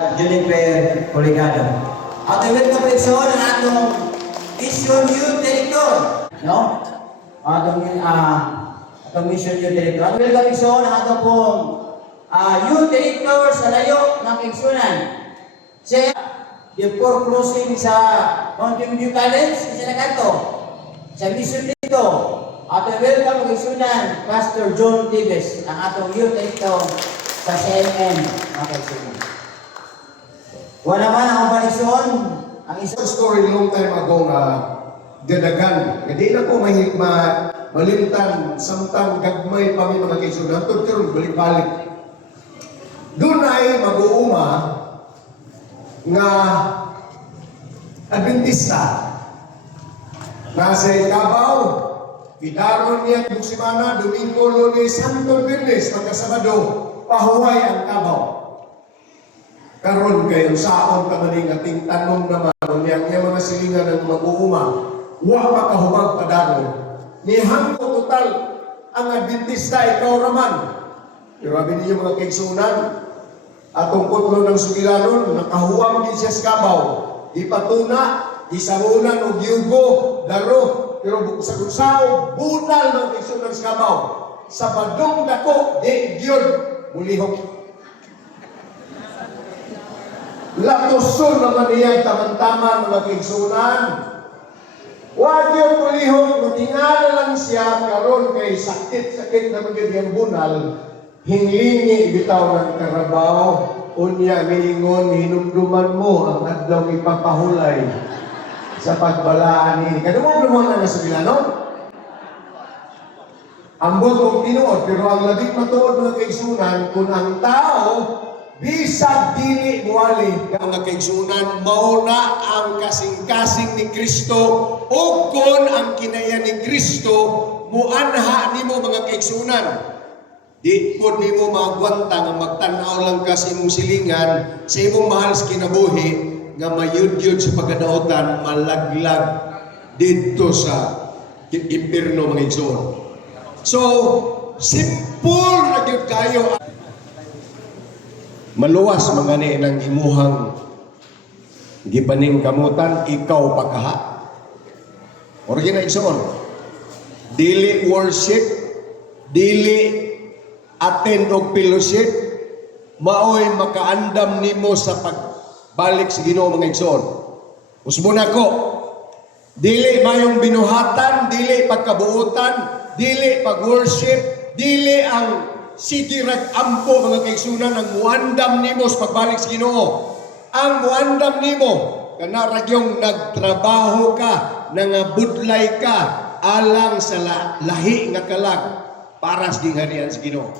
Juniper Poligado. At welcome person ang atong Mission Youth Director. No? Atong Mission Youth Director. At welcome person ang atong pong Youth Director sa layo ng Kingsunan. Siya, before crossing sa Mountain View College, isa na kanto. Sa mission dito, atong welcome Kingsunan, Pastor John Tibes, ang atong Youth Director sa CMN ng Kingsunan. Wala man ang operasyon, ang isang story long time ago nga gadagan. Hindi na ko malimtan, samtang gagmay pa may mga kaisunan, tutur balik-balik. Doon ay mag-uuma nga Adventista. Nasa Ikabaw, idaron niya kung simana, Domingo, Lunes, Santo Birnes, pagkasabado, pahuway ang Kabaw. Karon kayo saon ka maning ating tanong naman yung mga silingan ng mag-uuma, wa makahubag padaron. Nihangko total ang Adventista ikaw raman. Grabe ninyo mga kaigsunan, atong putlo ng Sugilanon, nakahuwang din siya sa Kabaw. Ipatuna, isangunan o giugo, daro, pero sa kunsao, bunal ng kaigsunan sa Kabaw. Sa badong dako, di gyud mulihok. Latoson naman niya tamang-tama mga kaigsunan. Huwag yung kulihog, matingala lang siya karon kay sakit-sakit na magiging bunal, hinglingi bitaw ng karabaw, unya miingon, hinumduman mo ang adlaw ipapahulay sa pagbalaan ni. Kadumong-dumong na nasa Bilanon. Ambot kong tinuod, pero ang labing matuod mga kaigsunan, kung ang tao bisag dili muali ang kaigsunan mauna ang kasing-kasing ni Kristo o kon ang kinaya ni Kristo muanha nimo mga kaigsunan. Di kon nimo magwanta nga magtan-aw lang ka sa imong silingan sa imong mahal sa kinabuhi nga mayud-yud sa pagkadaotan malaglag dito sa impierno mga kaigsunan. So simple ra gyud kayo. Maluwas mga ni ng imuhang gibaning kamutan, ikaw pagkaha. Origina igsoon. Dili worship, dili attend og fellowship, maoy makaandam nimo sa pagbalik sa Ginoo mga igsoon. Usbo na ko. Dili mayong binuhatan, dili pagkabuutan, dili pag-worship, dili ang sige rag-ampo mga kaigsunan ang muandam nimo sa pagbalik sa Ginoo. Ang muandam nimo kana ragyong nagtrabaho ka, nangabudlay ka alang sa lahi nga kalag para sa gingharian sa Ginoo.